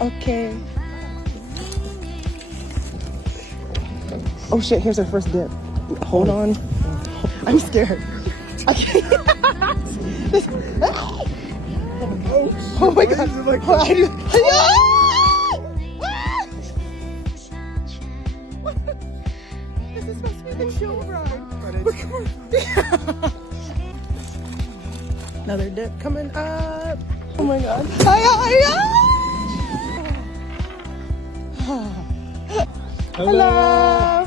Okay. Oh shit, here's our first dip. Hold on. I'm scared. Okay. Oh my god. This is supposed to be the chill ride. Another dip coming up. Oh my god. Hello.